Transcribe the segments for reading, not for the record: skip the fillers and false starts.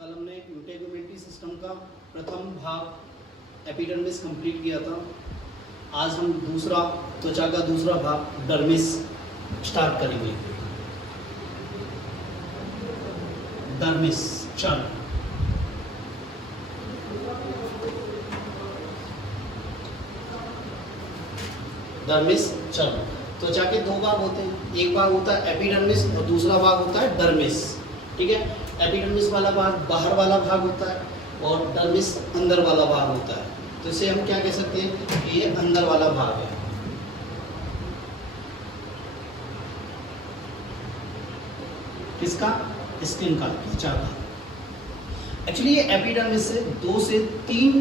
कल हमने integumentary system का प्रथम भाग एपिडर्मिस कंप्लीट किया था। आज हम त्वचा का दूसरा भाग डर्मिस स्टार्ट करेंगे। डर्मिस चल डर्मिस चल त्वचा के दो भाग होते हैं, एक भाग होता है एपिडर्मिस और दूसरा भाग होता है डर्मिस। ठीक है, एपिडर्मिस वाला भाग बाहर वाला भाग होता है और डर्मिस अंदर वाला भाग होता है। तो इसे हम क्या कह सकते हैं कि ये अंदर वाला भाग है। किसका? स्किन का, त्वचा का। एक्चुअली ये एपिडर्मिस से 2 से 3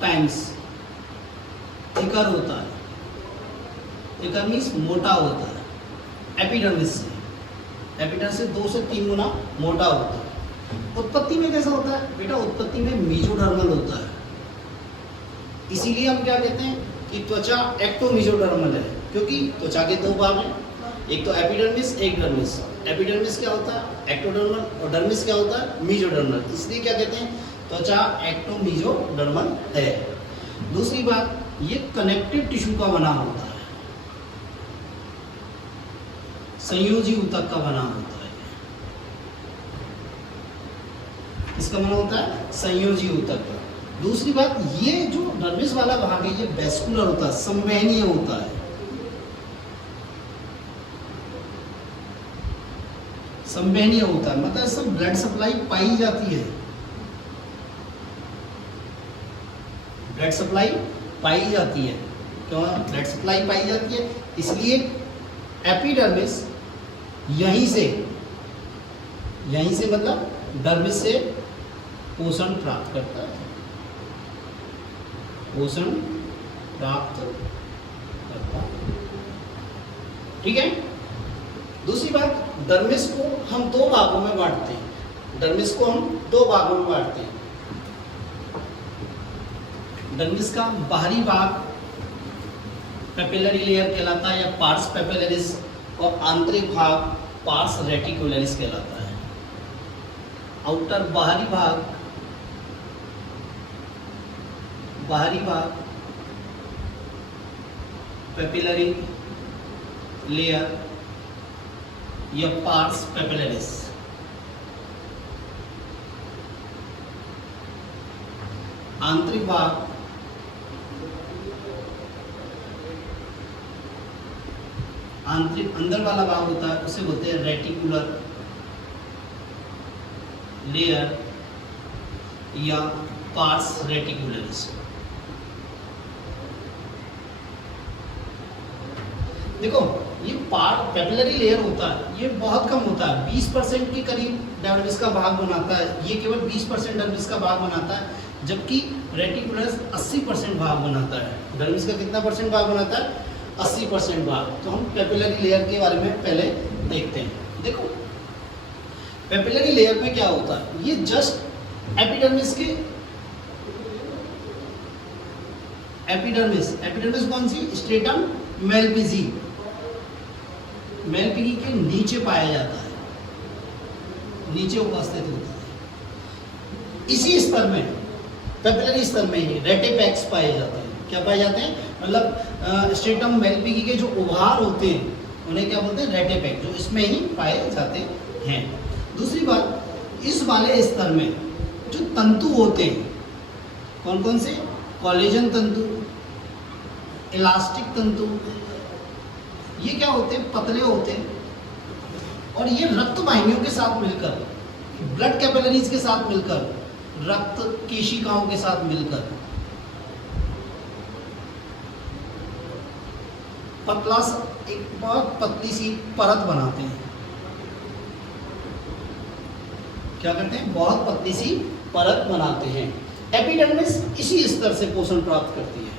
टाइम्स थिकर होता है। थिकर मीन्स मोटा होता है। एपिडर्मिस से 2 से 3 गुना मोटा होता है। उत्पत्ति में कैसा होता है बेटा? उत्पत्ति में मेसोडर्मल होता है। इसीलिए हम क्या कहते हैं कि त्वचा एक्टोमेसोडर्मल है, क्योंकि त्वचा के दो भाग हैं, एक तो एपिडर्मिस एक डर्मिस। एपिडर्मिस क्या होता है? एक्टोडर्मल, और डर्मिस क्या होता है? मेसोडर्मल। इसलिए क्या कहते हैं? त्वचा एक्टोमेसोडर्मल है। दूसरी बात, ये कनेक्टिव टिश्यू का बना होता है, संयोजी ऊतक का बना होता है। इसका बना होता है संयोजी ऊतक का। दूसरी बात, ये जो डर्मिस वाला भाग है ये वेस्कुलर होता है, संवहनीय होता है। संवहनीय होता है मतलब इसमें ब्लड सप्लाई पाई जाती है। ब्लड सप्लाई पाई जाती है। क्यों ब्लड सप्लाई पाई जाती है? इसलिए एपिडर्मिस यहीं से मतलब डर्मिस से पोषण प्राप्त करता है, पोषण प्राप्त करता है। ठीक है। दूसरी बात, डर्मिस को हम 2 भागों में बांटते हैं। डर्मिस को हम 2 भागों में बांटते हैं। डर्मिस का बाहरी भाग पेपिलरी लेयर कहलाता है या पार्स पेपिलरिस, और आंतरिक भाग पार्स रेटिकुलरिस कहलाता है। आउटर बाहरी भाग पेपिलरी लेयर या पार्स पेपिलरिस। आंतरिक भाग अंदर वाला भाग होता है, उसे बोलते हैं रेटिकुलर लेयर या पार्स रेटिकुलरिस। देखो, ये पेपिलरी लेयर होता है, ये बहुत कम होता है, 20% के करीब डर्मिस का भाग बनाता है। ये केवल 20% डर्मिस का भाग बनाता है, जबकि रेटिकुलरिस 80% भाग बनाता है। डर्मिस का कितना परसेंट भाग बनाता है? 80% भाग। तो हम पेपिलरी लेयर के बारे में पहले देखते हैं। देखो, पेपिलरी लेयर में क्या होता है? ये जस्ट एपिडर्मिस कौन सी? स्ट्रेटम मेलपिजी के नीचे पाया जाता है, नीचे उपस्थित होता है। इसी स्तर में, पेपिलरी स्तर में ही रेटिपेक्स पाए जाते हैं। क्या पाए जाते हैं? मतलब स्ट्रेटम मेलपिजी के जो उभार होते हैं उन्हें क्या बोलते हैं? रेटिपेक्स, जो इसमें ही पाए जाते हैं। दूसरी बात, इस वाले स्तर में जो तंतु होते हैं, कौन कौन से? कोलेजन तंतु, इलास्टिक तंतु, ये क्या होते हैं? पतले होते हैं, और ये रक्त वाहिनियों के साथ मिलकर, ब्लड कैपिलरीज के साथ मिलकर, रक्त केशिकाओं के साथ मिलकर पतला एक बहुत पतली सी परत बनाते हैं। क्या करते हैं? बहुत पतली सी परत बनाते हैं। एपिडर्मिस इसी स्तर से पोषण प्राप्त करती है।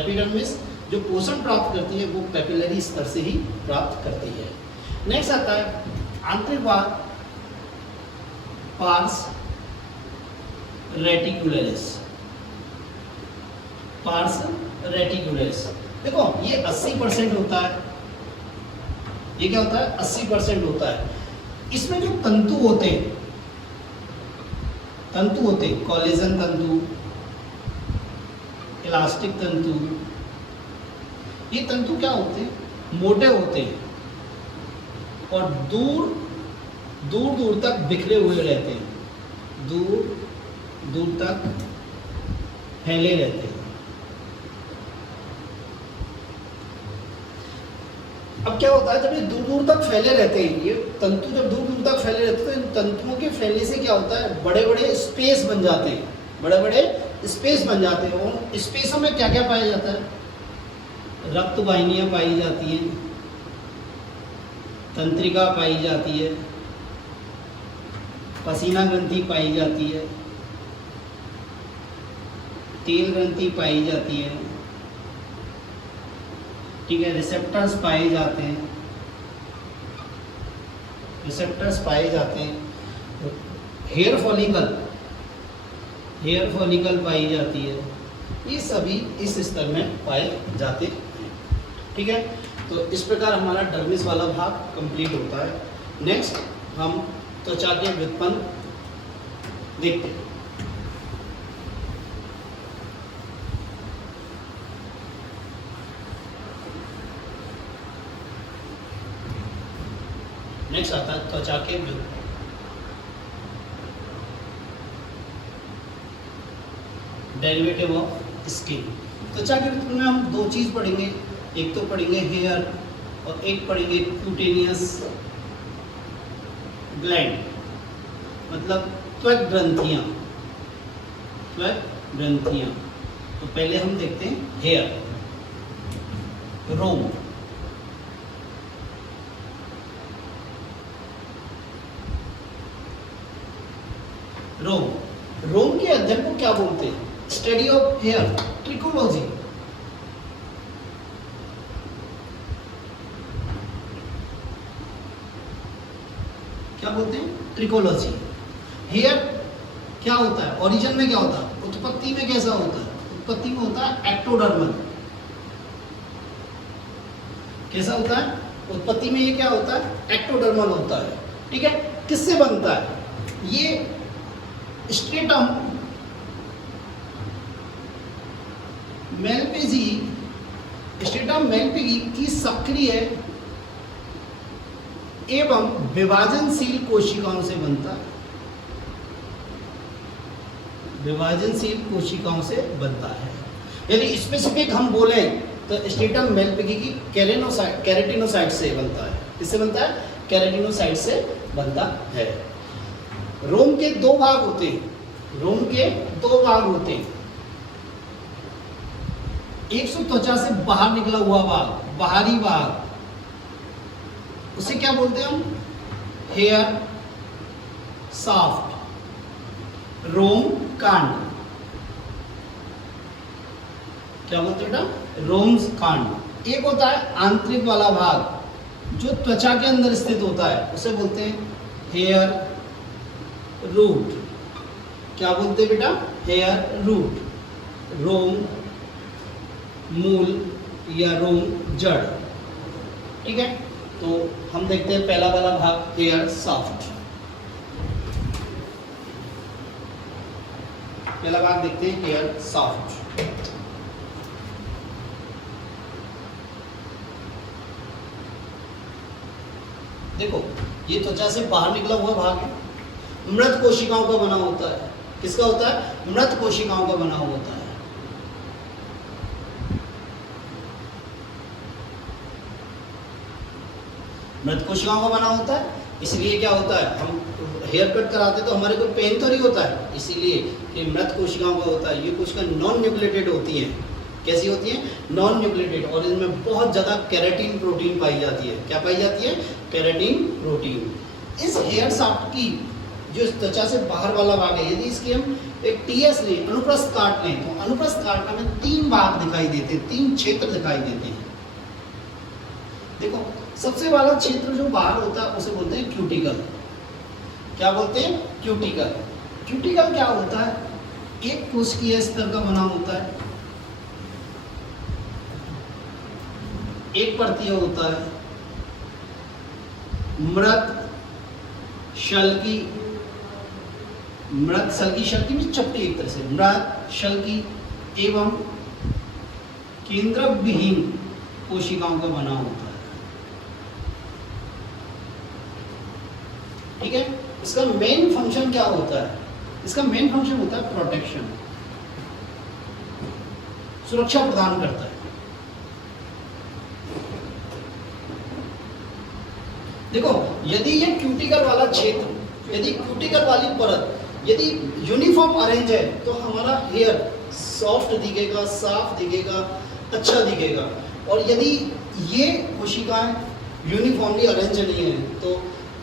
एपिडर्मिस जो पोषण प्राप्त करती है वो पेपिलरी स्तर से ही प्राप्त करती है। नेक्स्ट आता है आंतरिक भाग, पार्स रेटिकुलरिस। पार्स रेटिकुलरिस, देखो ये 80% होता है। ये क्या होता है? 80% होता है। इसमें जो तंतु होते हैं तंतु होते, कोलेजन तंतु, इलास्टिक तंतु। ये तंतु क्या होते हैं? मोटे होते हैं और दूर दूर तक बिखरे हुए रहते हैं, दूर दूर तक फैले रहते हैं। अब क्या होता है, जब ये दूर दूर तक फैले रहते हैं, ये तंतु जब दूर दूर तक फैले रहते हैं तो इन तंतुओं के फैलने से क्या होता है, बड़े बड़े स्पेस बन जाते हैं, बड़े बड़े स्पेस बन जाते हैं। उन स्पेसों में क्या क्या पाया जाता है? रक्त वाहिनियां पाई जाती हैं, तंत्रिका पाई जाती है, पसीना ग्रंथि पाई जाती है, तेल ग्रंथि पाई जाती है, ठीक है, रिसेप्टर्स पाए जाते हैं, रिसेप्टर्स पाए जाते हैं, हेयर फॉलिकल पाई जाती है। ये सभी इस स्तर में पाए जाते हैं, ठीक है। तो इस प्रकार हमारा डर्मिस वाला भाग कंप्लीट होता है। नेक्स्ट हम त्वचा के व्युत्पन्न देखते हैं। नेक्स्ट आता है त्वचा के व्युत्पन्न। Derivative of skin. त्वचा के व्युत्पन्न में हम दो चीज पढ़ेंगे, एक तो पढ़ेंगे हेयर और एक पढ़ेंगे क्यूटेनियस ग्लैंड, मतलब त्वक ग्रंथियां, त्वक ग्रंथियां। तो पहले हम देखते हैं हेयर, रोम। रोम के अध्ययन को क्या बोलते हैं? Study of hair, trichology. क्या बोलते हैं? ट्रिकोलॉजी। हेयर क्या होता है? ओरिजिन में क्या होता है? उत्पत्ति में कैसा होता है? उत्पत्ति में होता है एक्टोडर्मल। कैसा होता है? उत्पत्ति में ये क्या होता है? एक्टोडर्मल होता है, ठीक है। किससे बनता है? ये स्ट्रेटम मेलपिजी, स्ट्रेटम मेलपिजी की सक्रिय एवं विभाजनशील कोशिकाओं से बनता है, विभाजनशील कोशिकाओं से बनता है। यदि स्पेसिफिक हम बोले तो स्ट्रेटम मेलपिजी की कैरेटिनोसाइट से बनता है। किससे बनता है? कैरेटिनोसाइट से बनता है। रोम के दो भाग होते हैं, रोम के दो भाग होते हैं। एक सौ त्वचा से बाहर निकला हुआ भाग, बाहरी भाग, उसे क्या बोलते हैं हम? हेयर साफ्ट, रोम कांड। क्या बोलते हैं बेटा? रोम कांड। एक होता है आंतरिक वाला भाग जो त्वचा के अंदर स्थित होता है, उसे बोलते हैं हेयर रूट। क्या बोलते हैं बेटा? हेयर रूट, रोम मूल या रोम जड़, ठीक है। तो हम देखते हैं पहला वाला भाग हेयर साफ्ट। पहला भाग देखते हैं हेयर साफ्ट। देखो ये त्वचा से बाहर निकला हुआ भाग है, मृत कोशिकाओं का बना होता है। किसका होता है? मृत कोशिकाओं का बना होता है। मृत कोशिकाओं का बना होता है, इसलिए क्या होता है, हम हेयर कट कराते तो हमारे को पेन तो नहीं होता है, इसीलिए कि मृत कोशिकाओं का होता है। ये कोशिका नॉन न्यूक्लिएटेड होती हैं। कैसी होती है? Non nucleated. और इनमें बहुत ज़्यादा केराटिन प्रोटीन पाई जाती है। क्या पाई जाती है? Keratin protein. इस हेयर साफ्ट की जो त्वचा से बाहर वाला भाग है, यदि इसकी हम एक टीएस लें, अनुप्रस्थ काट लें, तो अनुप्रस्थ काटने में तीन भाग दिखाई देते हैं, तीन क्षेत्र दिखाई देते हैं। देखो सबसे वाला क्षेत्र जो बाहर होता है उसे बोलते हैं क्यूटिकल। क्या बोलते हैं? क्यूटिकल। क्यूटिकल क्या होता है? एक कोशिकीय स्तर का बना होता है, एक परतीय होता है, मृत शल्की मृत शल्की, शल्की में चपटी एक तरह से, मृत शल्की एवं केंद्र विहीन कोशिकाओं का बना होता है। ठीक है, इसका मेन फंक्शन क्या होता है? इसका मेन फंक्शन होता है प्रोटेक्शन, सुरक्षा प्रदान करता है। देखो, यदि ये क्यूटिकल वाला क्षेत्र, यदि क्यूटिकल वाली परत यदि यूनिफॉर्म अरेंज है तो हमारा हेयर सॉफ्ट दिखेगा, साफ दिखेगा, अच्छा दिखेगा। और यदि ये कोशिकाएं यूनिफॉर्मली अरेंज नहीं है तो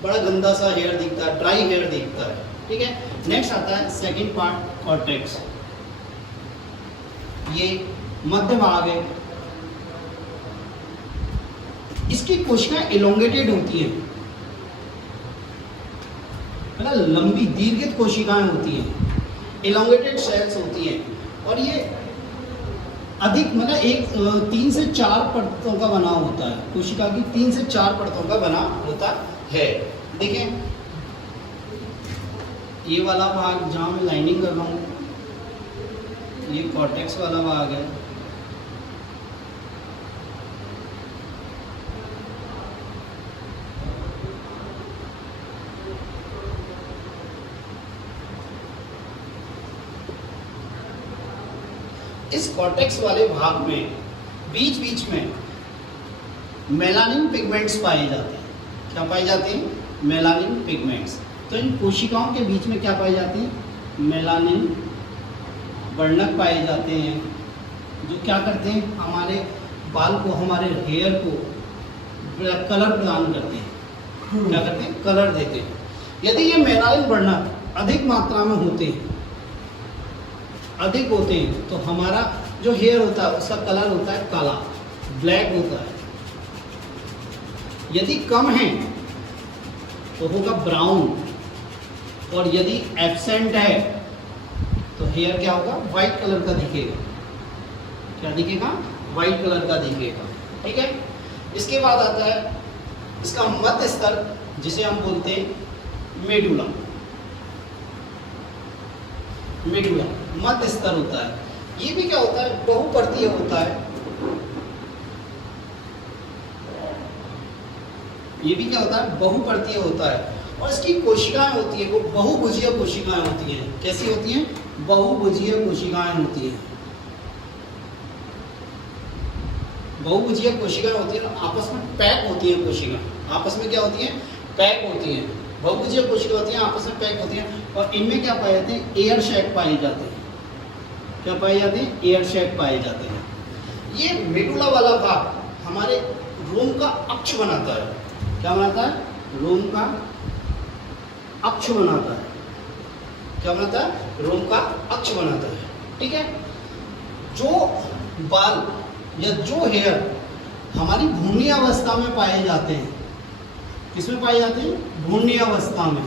बड़ा गंदा सा हेयर दिखता है, ड्राई हेयर दिखता है। ठीक है, नेक्स्ट आता है सेकंड पार्ट, कॉर्टेक्स। ये मध्य भाग है, इसकी कोशिकाएं इलोंगेटेड होती हैं, मतलब लंबी दीर्घित कोशिकाएं होती हैं, इलोंगेटेड सेल्स होती हैं। और ये अधिक मतलब एक 3 से 4 परतों का बना होता है, कोशिका की 3 से 4 परतों का बना होता है। देखिए, ये वाला भाग जहाँ मैं लाइनिंग कर रहा हूँ, ये कॉर्टेक्स वाला भाग है। इस कॉर्टेक्स वाले भाग में बीच बीच में मेलानिन पिगमेंट्स पाए जाते हैं। क्या पाए जाते हैं? Melanin pigments. तो इन कोशिकाओं के बीच में क्या पाए जाते हैं? मेलानिन वर्णक पाए जाते हैं, जो क्या करते हैं? हमारे बाल को, हमारे हेयर को कलर प्रदान करते हैं। क्या करते हैं? कलर देते हैं। यदि ये मेलानिन वर्णक अधिक मात्रा में होते हैं, अधिक होते हैं, तो हमारा जो हेयर होता है उसका कलर होता है काला, ब्लैक होता है। यदि कम है तो होगा ब्राउन, और यदि एब्सेंट है तो हेयर क्या होगा? व्हाइट कलर का दिखेगा। क्या दिखेगा? व्हाइट कलर का दिखेगा। ठीक है, इसके बाद आता है इसका मध्य स्तर, जिसे हम बोलते हैं मेडुला। मेडुला मध्य स्तर होता है। ये भी क्या होता है? बहुपर्तीय होता है। ये भी क्या होता है? बहुपर्तीय होता है। और इसकी कोशिकाएं होती है वो बहुभुजीय कोशिकाएं होती हैं। कैसी होती हैं? बहुभुजीय कोशिकाएं होती हैं। बहुभुजीय कोशिकाएं होती हैं, आपस में पैक होती हैं। कोशिकाएं आपस में क्या होती हैं? पैक होती हैं। बहुभुजीय कोशिकाएं होती हैं, आपस में पैक होती हैं। और इनमें क्या पाए जाते हैं? एयर सैक पाए जाते हैं। क्या पाए जाते हैं? एयर सैक पाए जाते हैं। ये मेडुला वाला भाग हमारे रोम का अक्ष बनाता है। क्या बनाता है? रोम का अक्ष बनाता है। क्या बनाता है? रोम का अक्ष बनाता है। ठीक है, जो बाल या जो हेयर हमारी भ्रूणीय अवस्था में पाए जाते हैं, किसमें पाए जाते हैं? भ्रूणीय अवस्था में,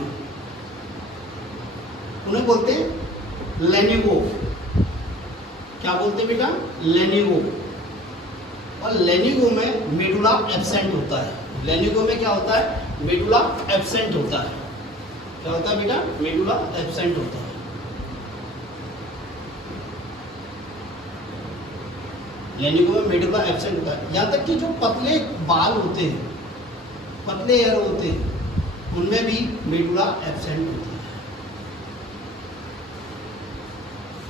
उन्हें बोलते हैं लेनिगो। क्या बोलते हैं बेटा? लेनिगो। और लेनिगो में मेडुला एब्सेंट होता है। लेनिगो में क्या होता है? मेडुला एब्सेंट होता है। क्या होता है बेटा? मेडुला एब्सेंट होता है। लेनिगो में मेडुला एब्सेंट होता है। यहाँ तक कि जो पतले बाल होते हैं, पतले हेयर होते हैं, उनमें भी मेडुला एब्सेंट होती है।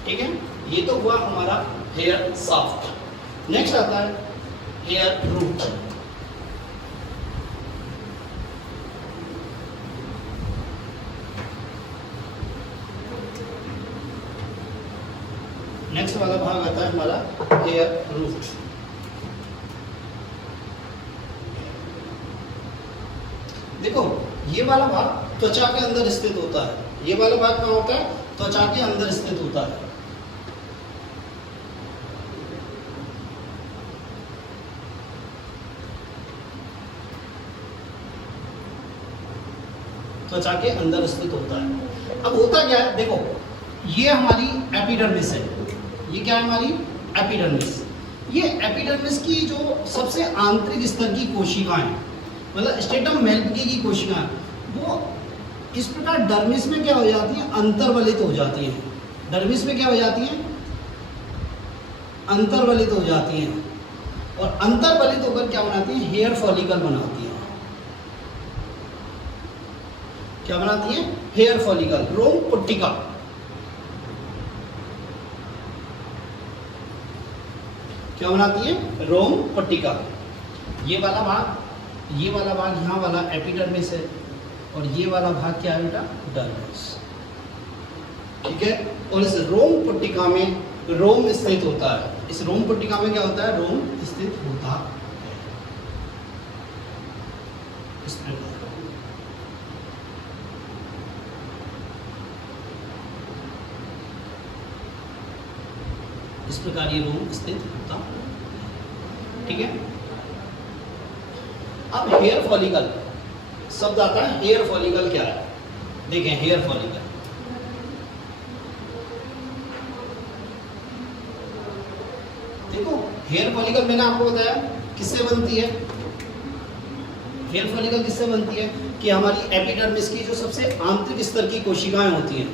ठीक है, ये तो हुआ हमारा हेयर शाफ्ट। नेक्स्ट आता है हेयर रूट। नेक्स्ट वाला भाग आता है हमारा हेयर रूट। देखो, ये वाला भाग त्वचा के अंदर स्थित होता है। ये वाला भाग कहाँ होता है? त्वचा के अंदर स्थित होता है। त्वचा के अंदर स्थित होता है। अब होता क्या है? देखो, ये हमारी एपिडर्मिस है। ये क्या है? हमारी एपिडर्मिस। ये एपिडर्मिस की जो सबसे आंतरिक स्तर की कोशिकाएं, मतलब स्ट्रेटम मेलपिकी की कोशिकाएं, वो इस प्रकार डर्मिस में क्या हो जाती है, अंतर्वलित हो जाती है। डर्मिस में क्या हो जाती है, अंतर्वलित हो जाती है, और अंतर्वलित होकर क्या बनाती है, हेयर फॉलिकल बनाती है। क्या बनाती है, हेयर फॉलिकल, रोम पुट्टिका। क्या बनाती है, रोम पट्टिका। ये वाला भाग यहाँ वाला एपिडर्मिस है, और ये वाला भाग क्या है बेटा, डर्मिस। ठीक है, और इस रोम पट्टिका में रोम स्थित होता है। इस रोम पट्टिका में क्या होता है, रोम स्थित होता है। इस प्रकार ये रोम स्थित होता है। ठीक है, अब हेयर फॉलिकल शब्द आता है। हेयर फॉलिकल क्या है, देखें, हेयर फॉलिकल देखो, हेयर फॉलिकल मैंने आपको बताया किससे बनती है। हेयर फॉलिकल किससे बनती है कि हमारी एपिडर्मिस की जो सबसे आंतरिक स्तर की कोशिकाएं होती हैं,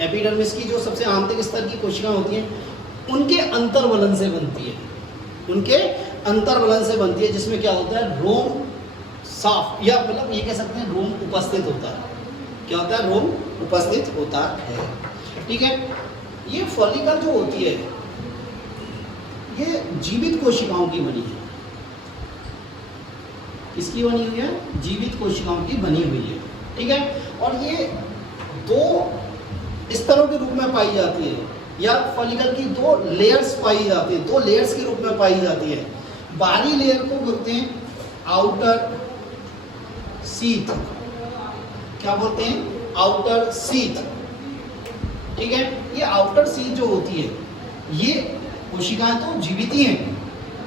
एपिडर्मिस की जो सबसे आंतरिक स्तर की कोशिकाएं होती हैं, उनके अंतर्वलन से बनती है। उनके अंतर्वलन से बनती है, जिसमें क्या होता है, रोम साफ, या मतलब ये कह सकते हैं रोम उपस्थित होता है। क्या होता है, रोम उपस्थित होता है। ठीक है, ये फॉलिकल जो होती है ये जीवित कोशिकाओं की बनी है। किसकी बनी हुई है, जीवित कोशिकाओं की बनी हुई है। ठीक है, और ये दो स्तरों के रूप में पाई जाती है, या फॉलिकल की दो लेयर्स पाई जाती है, दो लेयर्स के रूप में पाई जाती है। बाहरी लेयर को बोलते हैं आउटर सीथ। क्या बोलते हैं, आउटर सीथ। ठीक है, ये आउटर सीथ जो होती है, ये कोशिकाएं तो जीवित ही हैं,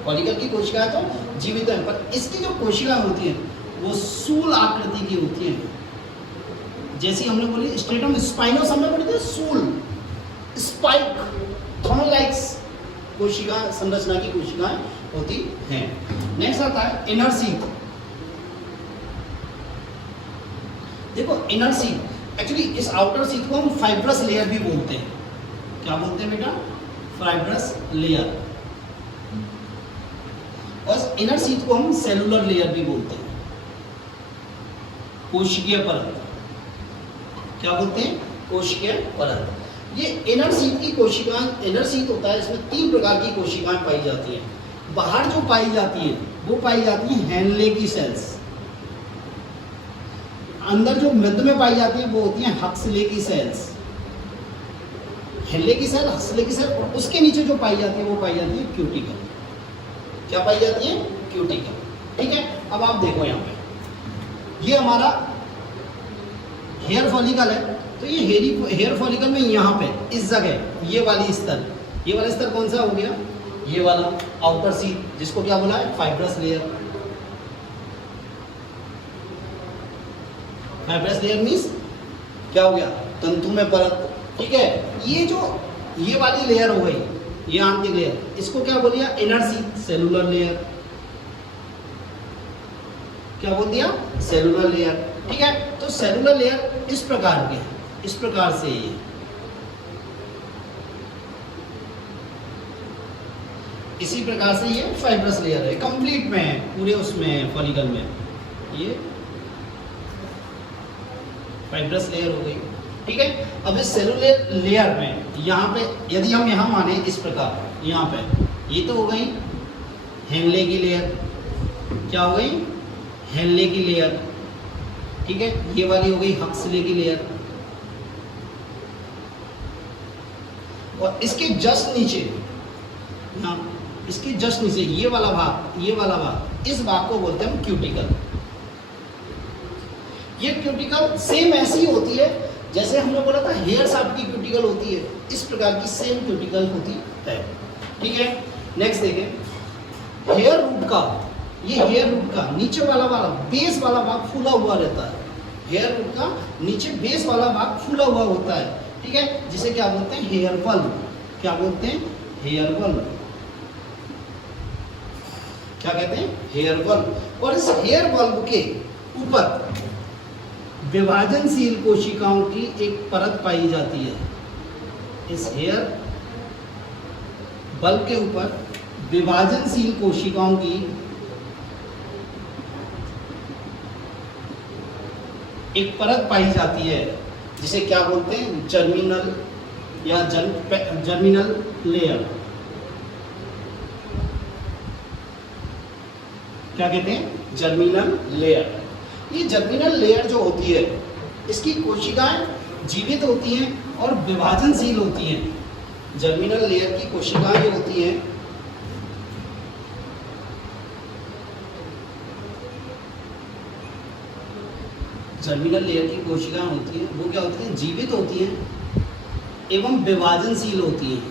फॉलिकल की कोशिकाएं तो जीवित हैं, पर इसकी जो कोशिकाएं होती हैं वो सूल आकृति की होती हैं। जैसी हमने बोली स्ट्रेटम स्पाइनोस, हमने बोली थी सूल, स्पाइक, थर्मोलाइक्स कोशिका संरचना की कोशिकाएं होती हैं। नेक्स्ट आता है इनर सीथ। देखो, इनर सीथ, एक्चुअली इस आउटर सीथ को हम फाइब्रस लेयर भी बोलते हैं। क्या बोलते हैं बेटा, फाइब्रस लेयर। और इनर सीथ को हम सेलुलर लेयर भी बोलते हैं, कोशिकीय परत। क्या बोलते हैं, कोशिकीय परत। ये इनर सीथ की कोशिकाएं, इनर सीथ होता है, इसमें 3 प्रकार की कोशिकाएं पाई जाती हैं। बाहर जो पाई जाती है वो पाई जाती है हेनले की सेल्स। अंदर जो मध्य में पाई जाती है वो होती है हक्सले की सेल्स। हेनले की सेल, हक्सले की सेल, और उसके नीचे जो पाई जाती है वो पाई जाती है क्यूटिकल। क्या पाई जाती है, क्यूटिकल। ठीक है, अब आप देखो यहाँ पे, ये हमारा हेयर फॉलिकल है, तो ये हेयर फॉलिकल में यहाँ पे इस जगह ये वाला स्तर कौन सा हो गया, ये वाला आउटर सीथ, जिसको क्या बोला है, fibrous layer. Fibrous layer means क्या हो गया, तंतु में परत। ठीक है, ये वाली लेयर हो गई, ये आंतरिक लेयर, इसको क्या बोल दिया, इनर सीथ, सेलुलर लेयर। क्या बोल दिया, सेलुलर लेयर। ठीक है, तो सेलुलर लेयर इस प्रकार के है, इस प्रकार से ये इसी प्रकार से ये फाइब्रस लेयर है, कंप्लीट में है, पूरे उसमें फॉलिकल में ये फाइब्रस लेयर हो गई। ठीक है, अब इस सेलुलर लेयर में यहाँ पे यदि हम यहाँ माने इस प्रकार, यहाँ पे ये तो हो गई हेनले की लेयर। क्या हो गई, हेनले की लेयर। ठीक है, ये वाली हो गई हक्सले की लेयर, और इसके जस्ट नीचे, यहाँ इसके जस्ट नीचे ये वाला भाग, इस भाग को बोलते हैं हम क्यूटिकल। ये क्यूटिकल सेम ऐसी होती है जैसे हमने बोला था हेयर शाफ्ट की क्यूटिकल होती है, इस प्रकार की सेम क्यूटिकल होती है। ठीक है, नेक्स्ट देखें, हेयर रूट का, ये हेयर रूट का नीचे वाला बेस वाला भाग फूला हुआ रहता है। हेयर रूट का नीचे बेस वाला भाग फूला हुआ होता है। ठीक है, जिसे क्या बोलते हैं, हेयर बल्ब। क्या बोलते हैं, हेयर बल्ब। क्या कहते हैं, हेयर बल्ब। और इस हेयर बल्ब के ऊपर विभाजनशील कोशिकाओं की एक परत पाई जाती है। इस हेयर बल्ब के ऊपर विभाजनशील कोशिकाओं की एक परत पाई जाती है, जिसे क्या बोलते हैं, जर्मिनल या जर्मिनल लेयर। क्या कहते हैं, जर्मिनल लेयर। ये जर्मिनल लेयर जो होती है, इसकी कोशिकाएं जीवित होती हैं और विभाजनशील होती हैं। जर्मिनल लेयर की कोशिकाएं जो होती हैं, जर्मिनल लेयर की कोशिकाएं होती हैं, वो क्या होती हैं, जीवित होती हैं एवं विभाजनशील होती हैं।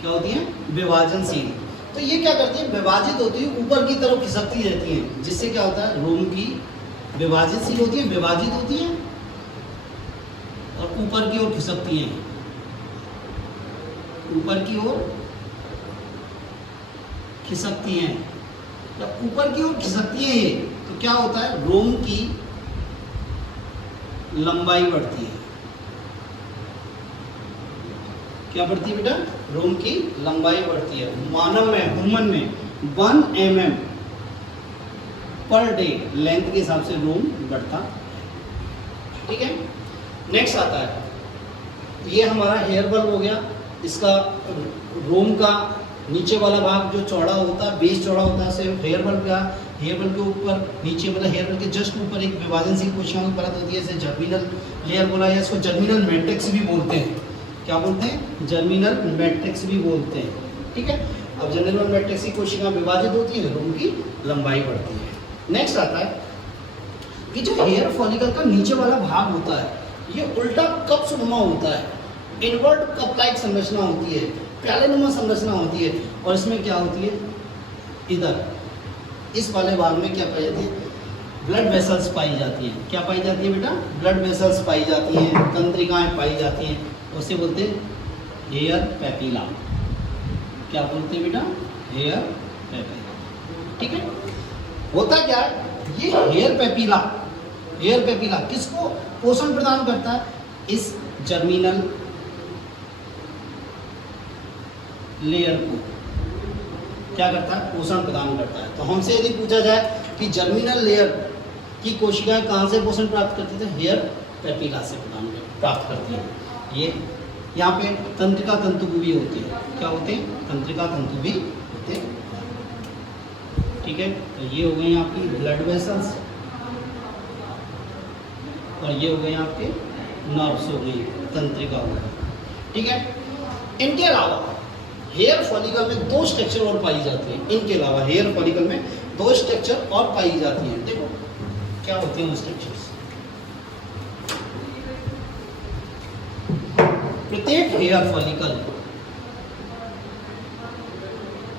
क्या होती हैं, विभाजनशील। तो ये क्या करती है, विभाजित होती है, ऊपर की तरफ खिसकती रहती हैं, जिससे क्या होता है, रोम की विभाजनशील होती है, विभाजित होती है और ऊपर की ओर खिसकती हैं, ऊपर की ओर खिसकती हैं। जब ऊपर की ओर खिसकती है ये, तो क्या होता है, रोम की लंबाई बढ़ती है। क्या बढ़ती है बेटा, रोम की लंबाई बढ़ती है। मानव में, ह्यूमन में 1 mm पर डे लेंथ के हिसाब से रोम बढ़ता है। ठीक है, नेक्स्ट आता है, ये हमारा हेयर बल्ब हो गया। इसका रोम का नीचे वाला भाग जो चौड़ा होता है, बेस चौड़ा होता है, सिर्फ हेयर बल्ब का, हेयर बल्ब के ऊपर नीचे मतलब हेयर बल्ब के जस्ट ऊपर एक विभाजनशील कोशिकाओं की परत होती है, इसे जर्मिनल लेयर बोला, या इसको जर्मिनल मैट्रिक्स भी बोलते हैं। क्या बोलते हैं, जर्मिनल मैट्रिक्स भी बोलते हैं। ठीक है, अब जर्मिनल मैट्रिक्स की कोशिकाएं विभाजित होती है, रोम की लंबाई बढ़ती है। नेक्स्ट आता है कि जो हेयर फॉलिकल का नीचे वाला भाग होता है, ये उल्टा कप्सनुमा होता है, इनवर्ट कप लाइक संरचना होती है, प्यालेनुमा संरचना होती है। और इसमें क्या होती है, इधर इस वाले भाग में क्या पाई जाती है, ब्लड वेसल्स पाई जाती हैं। क्या पाई जाती है बेटा, ब्लड वेसल्स पाई जाती हैं, तंत्रिकाएं पाई जाती हैं, उसे बोलते हैं हेयर पेपिला। क्या बोलते हैं बेटा, हेयर पेपिला। ठीक है, होता क्या है, ये हेयर पेपिला किसको पोषण प्रदान करता है, इस जर्मिनल लेयर को क्या करता है, पोषण प्रदान करता है। तो हमसे यदि पूछा जाए कि जर्मिनल लेयर की कोशिकाएं कहां से पोषण प्राप्त करती है, हेयर पेपिला से प्राप्त करती है। ये यहाँ पे तंत्रिका तंतु भी होते हैं। क्या होते हैं, तंत्रिका तंतु भी होते हैं। ठीक है, तो ये हो गए आपकी ब्लड वेसल्स और ये हो गए आपके नर्व्स हो गई, तंत्रिका हो गई। ठीक है, इनके अलावा हेयर फॉलिकल में 2 स्ट्रक्चर और पाई जाती हैं। इनके अलावा हेयर फॉलिकल में 2 स्ट्रक्चर और पाई जाती हैं। देखो क्या होते हैं वो स्ट्रक्चर्स। प्रत्येक हेयर फॉलिकल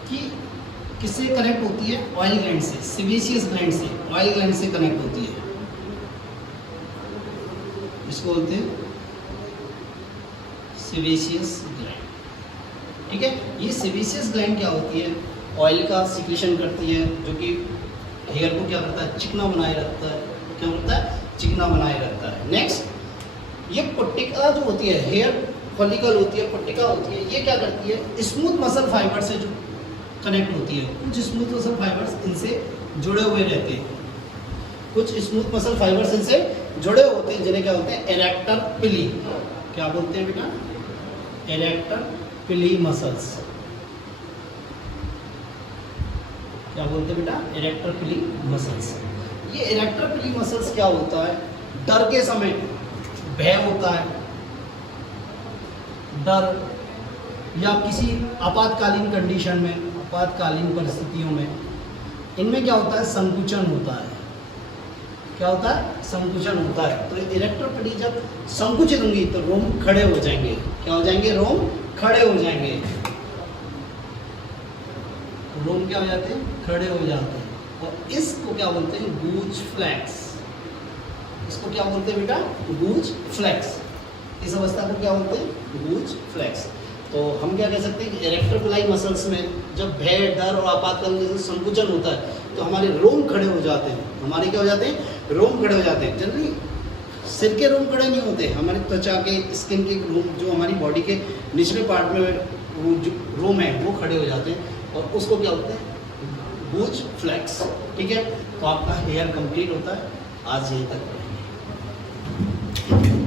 की किससे कनेक्ट होती है, ऑयल ग्लैंड से, सेबेशियस ग्लैंड से, ऑयल ग्लैंड से कनेक्ट होती है। इसको बोलते हैं सेबेशियस ग्लैंड। ठीक है, ये सेबेशियस ग्लैंड क्या होती है, ऑयल का सिक्रीशन करती है, जो कि हेयर को क्या करता है, चिकना बनाए रखता है। क्या होता है, चिकना बनाए रखता है। नेक्स्ट, ये पट्टिका जो होती है, हेयर फॉलिकल होती है, पट्टिका होती है, ये क्या करती है, स्मूथ मसल फाइबर से जो कनेक्ट होती है। कुछ स्मूथ मसल फाइबर्स इनसे जुड़े हुए रहते हैं, कुछ स्मूथ मसल फाइबर्स इनसे जुड़े होते हैं, जिन्हें क्या बोलते हैं, एरेक्टर पिली। क्या बोलते हैं बेटा, एरेक्टर पिली मसल्स। क्या बोलते हैं बेटा, एरेक्टर पिली मसल्स। ये एरेक्टर पिली मसल्स क्या होता है, डर के समय भय होता है, डर या किसी आपातकालीन कंडीशन में, आपातकालीन परिस्थितियों में, इनमें क्या होता है, संकुचन होता है। क्या होता है, संकुचन होता है। तो इरेक्टर पिली जब संकुचित होंगी तो रोम खड़े हो जाएंगे। क्या हो जाएंगे, रोम खड़े हो जाएंगे। रोम क्या हो जाते हैं, खड़े हो जाते हैं। और इसको क्या बोलते हैं, गूज फ्लैक्स। इसको क्या बोलते हैं बेटा, गूज फ्लैक्स। इस अवस्था को क्या बोलते हैं, गूज फ्लैक्स। तो हम क्या कह सकते हैं कि इरेक्टर पिलाई मसल्स में जब भय, डर और आपातकालीन संकुचन होता है, तो हमारे रोम खड़े हो जाते हैं। हमारे क्या हो जाते हैं? रोम खड़े हो जाते हैं। जनरली सिर के रोम खड़े नहीं होते, हमारी त्वचा के, स्किन के रोम, जो हमारी बॉडी के निचले पार्ट में वो जो रोम है वो खड़े हो जाते हैं और उसको क्या होता है? बूच फ्लैक्स। ठीक है, तो आपका हेयर कंप्लीट होता है। आज यहीं तक पढ़ेंगे।